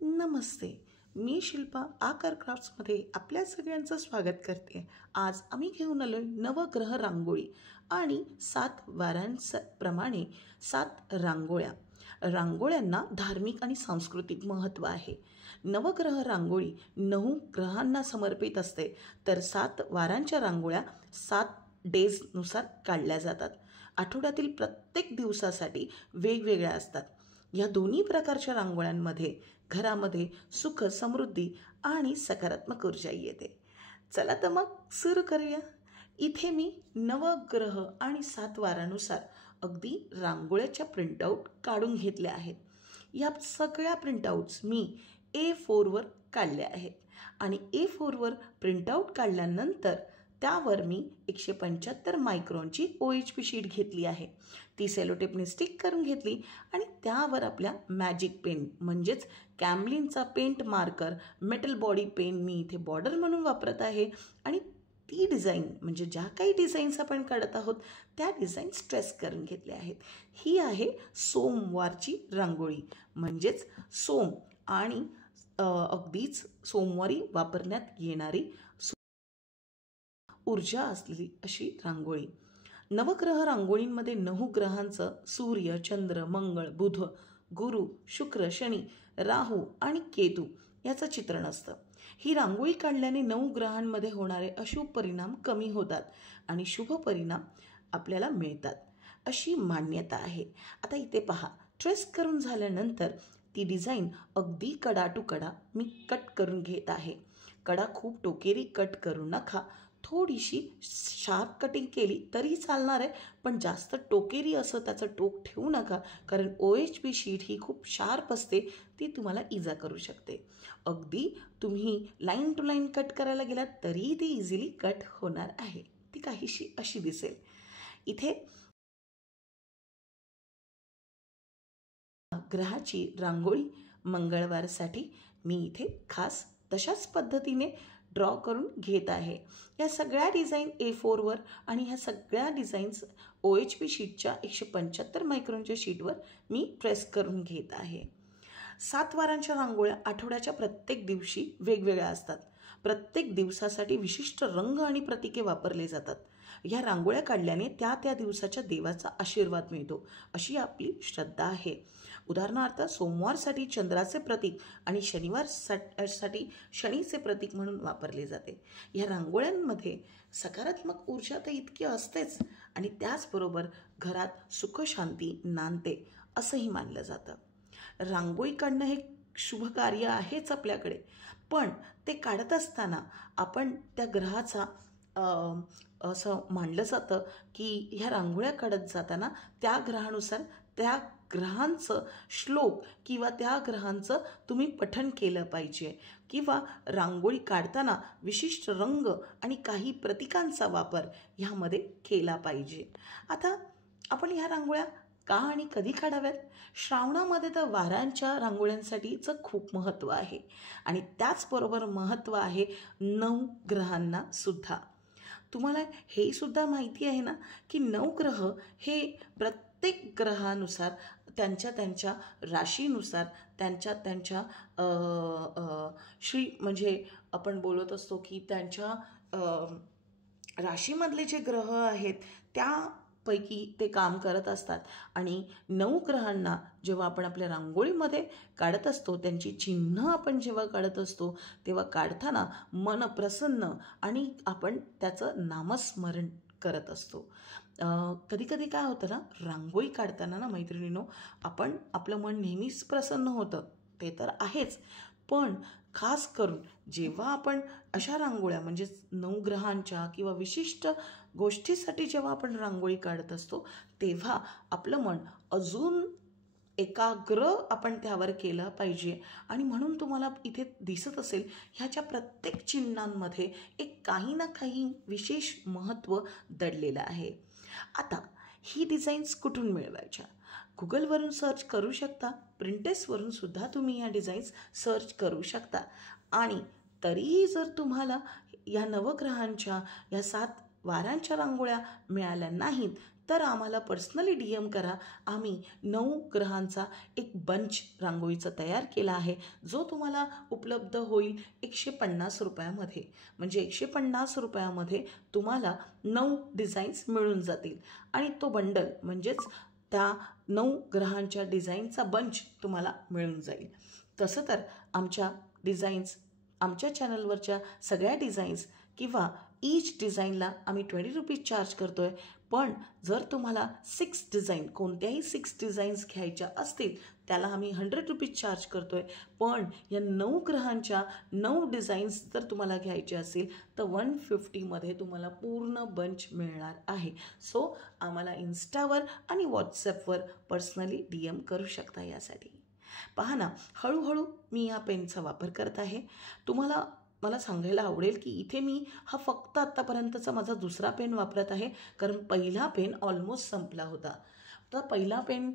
नमस्ते. मी शिल्पा आकार क्राफ्ट्समध्ये आपल्या सगळ्यांचं स्वागत करते. आज आम्ही घेऊन आलोय नवग्रह रांगोळी आणि 7 वारांप्रमाणे 7 रांगोळ्या. रांगोळ्यांना धार्मिक आणि सांस्कृतिक महत्त्व आहे. नवग्रह रांगोळी 9 ग्रहांना समर्पित असते, तर 7 वारांच्या रांगोळ्या 7 डेजनुसार काढल्या जातात. आठवड्यातील प्रत्येक दिवसासाठी वेगवेगळ्या असतात. या दोन्ही प्रकारच्या रांगोळ्यांमध्ये घरामध्ये सुख, समृद्धी आणि सकारात्मक ऊर्जा येते. चला तर मग सुरू करूया. इथे मी नवग्रह आणि 7 वारानुसार अगदी रांगोळ्याच्या प्रिंटआउट काढून घेतल्या आहेत. या सगळ्या प्रिंटआउट्स मी A4वर काढल्या आहेत आणि A4वर प्रिंटआउट काढल्यानंतर त्यावर मी 175 मायक्रॉनची OHP शीट घेतली आहे. ती सेलोटेपने स्टिक करून घेतली आणि त्यावर आपल्या मॅजिक पेन म्हणजेच कॅमलिनचा paint marker metal body pen मी इथे बॉर्डर म्हणून वापरत आहे आणि ती डिझाईन म्हणजे ज्या काही डिझाईन्स आपण काढत आहोत त्या डिझाईन स्ट्रेस करून घेतल्या आहेत. ही आहे सोमवारची रांगोळी म्हणजेच सोम आणि अगदीच सोमवारी वापरण्यात येणारी ऊर्जा असलेली अशी रांगोळी. नवग्रह रांगोळींमध्ये 9 ग्रहांचं सूर्य, चंद्र, मंगळ, बुध, गुरु, शुक्र, शनी, राहू आणि केतू याचं चित्रण असतं. ही रांगोळी काढल्याने 9 ग्रहांमध्ये होणारे अशुभ परिणाम कमी होतात आणि शुभ परिणाम आपल्याला मिळतात अशी मान्यता आहे. आता इथे पहा, ट्रेस करून झाल्यानंतर ती डिझाईन अगदी कडा टू कडा मी कट करून घेत आहे. कडा खूप टोकेरी कट करू नका. थोडीशी शार्प कटिंग केली तरी चालणार आहे, पण जास्त टोकेरी असं त्याचं टोक ठेवू नका, कारण OHP शीट ही खूप शार्प असते, ती तुम्हाला इजा करू शकते. अगदी तुम्ही लाईन टू लाईन कट करायला गेलात तरीही ती इझिली कट होणार आहे. ती काहीशी अशी दिसेल. इथे ग्रहाची रांगोळी मंगळवारसाठी मी इथे खास तशाच पद्धतीने ड्रॉ करून घेत आहे. या सगळ्या डिझाईन A4वर आणि ह्या सगळ्या डिझाईन्स OHP शीटच्या 175 मायक्रॉनच्या शीटवर मी ट्रेस करून घेत आहे. 7 वारांच्या रांगोळ्या आठवड्याच्या प्रत्येक दिवशी वेगवेगळ्या असतात. प्रत्येक दिवसासाठी विशिष्ट रंग आणि प्रतीके वापरले जातात. ह्या रांगोळ्या काढल्याने त्या दिवसाच्या देवाचा आशीर्वाद मिळतो अशी आपली श्रद्धा आहे. उदाहरणार्थ सोमवारसाठी चंद्राचे प्रतीक आणि शनिवारसाठी शनीचे प्रतीक म्हणून वापरले जाते. ह्या रांगोळ्यांमध्ये सकारात्मक ऊर्जा तर इतकी असतेच आणि त्याचबरोबर घरात सुखशांती नांदते असंही मानलं जातं. रांगोळी काढणं हे शुभ कार्य आहेच आपल्याकडे, पण ते काढत असताना आपण त्या ग्रहाचा असं मानलं जातं की ह्या रांगोळ्या काढत जाताना त्या ग्रहानुसार त्या ग्रहांचं श्लोक किंवा त्या ग्रहांचं तुम्ही पठण केलं पाहिजे किंवा रांगोळी काढताना विशिष्ट रंग आणि काही प्रतीकांचा वापर ह्यामध्ये केला पाहिजे. आता आपण ह्या रांगोळ्या का आणि कधी काढाव्यात? श्रावणामध्ये तर वारांच्या रांगोळ्यांसाठीचं खूप महत्त्व आहे आणि त्याचबरोबर महत्त्व आहे 9 ग्रहांना सुद्धा. तुम्हाला हे सुद्धा माहिती आहे ना की 9 ग्रह हे प्रत्येक ग्रहानुसार त्यांच्या राशीनुसार त्यांच्या म्हणजे आपण बोलत असतो की त्यांच्या राशीमधले जे ग्रह आहेत त्यापैकी ते काम करत असतात आणि 9 ग्रहांना जेव्हा आपण आपल्या रांगोळीमध्ये काढत असतो, त्यांची चिन्ह आपण जेव्हा काढत असतो तेव्हा काढताना मन प्रसन्न आणि आपण त्याचं नामस्मरण करत असतो. कधी काय होतं ना, रांगोळी काढताना ना मैत्रिणींनो, आपलं मन नेहमीच प्रसन्न होतं, ते तर आहेच, पण खास करून जेव्हा आपण अशा रांगोळ्या म्हणजे 9 ग्रहांच्या किंवा विशिष्ट गोष्टीसाठी जेव्हा आपण रांगोळी काढत असतो तेव्हा आपलं मन अजून एकाग्र आपण त्यावर केलं पाहिजे आणि म्हणून तुम्हाला इथे दिसत असेल ह्याच्या प्रत्येक चिन्हांमध्ये एक काही ना काही विशेष महत्त्व दडलेलं आहे. आता ही डिझाईन्स कुठून मिळवायच्या? गुगलवरून सर्च करू शकता, प्रिंटेसवरून सुद्धा तुम्ही ह्या डिझाईन्स सर्च करू शकता आणि तरीही जर तुम्हाला या नवग्रहांच्या या 7 वारांच्या रांगोळ्या मिळाल्या नाहीत तर आम्हाला पर्सनली DM करा. आम्ही 9 ग्रहांचा एक बंच रांगोळीचा तयार केला आहे, जो तुम्हाला उपलब्ध होईल 150 रुपयामध्ये. म्हणजे 150 रुपयामध्ये तुम्हाला 9 डिझाईन्स मिळून जातील आणि तो बंडल म्हणजेच त्या 9 ग्रहांच्या डिझाईनचा बंच तुम्हाला मिळून जाईल. तसं तर आमच्या डिझाईन्स, आमच्या चॅनलवरच्या सगळ्या डिझाईन्स किंवा ईच डिझाईनला आम्ही 20 रुपीज चार्ज करतो आहे. पण जर तुम्हाला 6 डिझाईन, कोणत्याही 6 डिझाईन्स घ्यायच्या असतील त्याला आम्ही 100 रुपीज चार्ज करतो आहे. पण या 9 ग्रहांच्या 9 डिझाईन्स जर तुम्हाला घ्यायचे असतील तर 150मध्ये तुम्हाला पूर्ण बंच मिळणार आहे. सो आम्हाला इन्स्टावर आणि व्हॉट्सॲपवर पर्सनली DM करू शकता. यासाठी पहा ना, हळूहळू मी या पेनचा वापर करत आहे. मला सांगायला आवडेल की इथे मी हा फक्त आत्तापर्यंतचा माझा दुसरा पेन वापरत आहे, कारण पहिला पेन ऑलमोस्ट संपला होता. तर पहिला पेन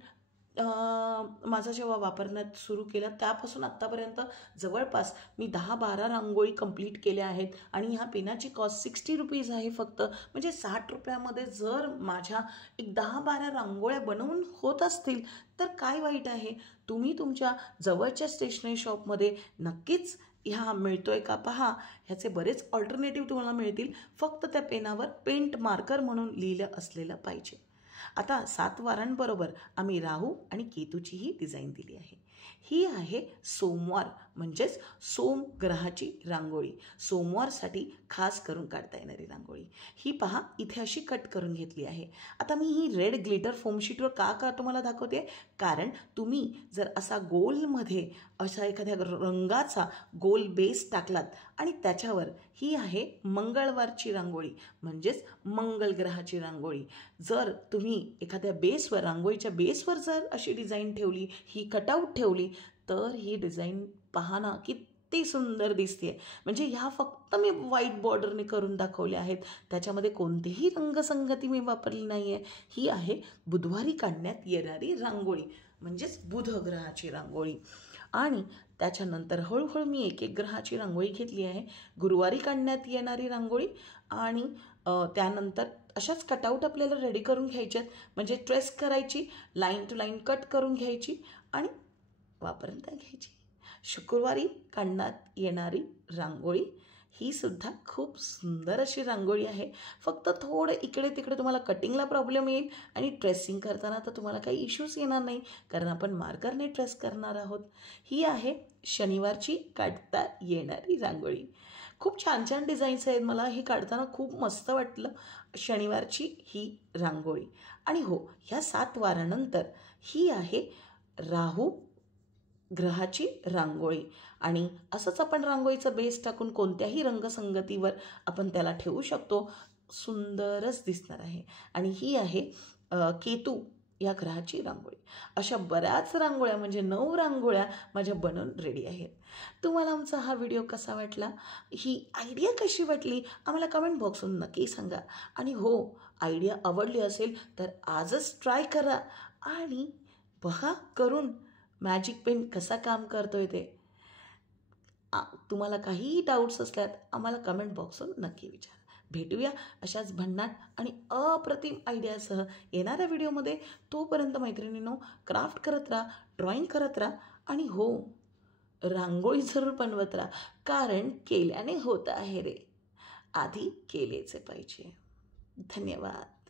माझा जेव्हा वापरण्यात सुरू केला त्यापासून आत्तापर्यंत जवळपास मी 10-12 रांगोळी कंप्लीट केल्या आहेत आणि ह्या पेनाची कॉस्ट 60 रुपीज आहे फक्त. म्हणजे 60 रुपयामध्ये जर माझ्या एक 10-12 रांगोळ्या बनवून होत असतील तर काय वाईट आहे. तुम्ही तुमच्या जवळच्या स्टेशनरी शॉपमध्ये नक्कीच ह्या मिळतोय का पहा. ह्याचे बरेच ऑल्टरनेटिव्ह तुम्हाला मिळतील. फक्त त्या पेनावर पेंट मार्कर म्हणून लिहिलं असलेलं पाहिजे. आता 7 वारांबरोबर आम्ही राहू आणि केतूचीही डिझाईन दिली आहे. ही आहे सोमवार म्हणजेच सोम ग्रहाची रांगोळी. सोमवारसाठी खास करून काढता येणारी रांगोळी. ही पहा इथे अशी कट करून घेतली आहे. आता मी ही रेड ग्लिटर फोम शीटवर का तुम्हाला दाखवते, कारण तुम्ही जर असा गोलमध्ये असा एखाद्या रंगाचा गोल बेस टाकलात आणि त्याच्यावर ही आहे मंगळवारची रांगोळी म्हणजेच मंगळ ग्रहाची रांगोळी. जर तुम्ही एखाद्या बेसवर, रांगोळीच्या बेसवर जर अशी डिझाईन ठेवली, ही कटआउट ठेवली, तर ही डिझाईन पहा ना किती सुंदर दिसते. म्हणजे ह्या फक्त मी व्हाईट बॉर्डरने करून दाखवल्या आहेत. त्याच्यामध्ये कोणतीही रंगसंगती मी वापरली नाही आहे. ही आहे बुधवारी काढण्यात येणारी रांगोळी म्हणजेच बुध ग्रहाची रांगोळी. आणि त्याच्यानंतर हळूहळू मी एक ग्रहाची रांगोळी घेतली आहे. गुरुवारी काढण्यात येणारी रांगोळी आणि त्यानंतर अशाच कटआउट आपल्याला रेडी करून घ्यायच्यात. म्हणजे ट्रेस करायची, लाईन टू लाईन कट करून घ्यायची आणि वापरता घ्यायची. शुक्रवारी काढण्यात येणारी रांगोळी ही सुद्धा खूप सुंदर अशी रांगोळी आहे. फक्त थोडं इकडे तिकडे तुम्हाला कटिंगला प्रॉब्लेम येईल आणि ट्रेसिंग करताना तर तुम्हाला काही इश्यूज येणार नाही, कारण आपण मार्करने ट्रेस करणार आहोत. ही आहे शनिवारची काढता येणारी रांगोळी. खूप छान छान डिझाईन्स आहेत. मला हे काढताना खूप मस्त वाटलं. शनिवारची ही रांगोळी. आणि हो, ह्या 7 वारानंतर ही आहे राहू ग्रहाची रांगोळी. आणि असंच आपण रांगोळीचा बेस टाकून कोणत्याही रंगसंगतीवर आपण त्याला ठेवू शकतो. सुंदरच दिसणार आहे. आणि ही आहे केतू या ग्रहाची रांगोळी. अशा बऱ्याच रांगोळ्या म्हणजे 9 रांगोळ्या माझ्या बनवून रेडी आहेत. तुम्हाला आमचा हा व्हिडिओ कसा वाटला, ही आयडिया कशी वाटली आम्हाला कमेंट बॉक्समधून नक्की सांगा. आणि हो, आयडिया आवडली असेल तर आजच ट्राय करा आणि बघा करून मॅजिक पेन कसा काम करतोय ते. तुम्हाला काहीही डाऊट्स असल्यात आम्हाला कमेंट बॉक्सवर नक्की विचारा. भेटूया अशाच भन्नाट आणि अप्रतिम आयडियासह येणाऱ्या व्हिडिओमध्ये. तोपर्यंत मैत्रिणींनो, क्राफ्ट करत राहा, ड्रॉईंग करत राहा आणि हो, रांगोळी जरूर बनवत राहा, कारण केल्याने होत आहे रे, आधी केलेचे पाहिजे. धन्यवाद.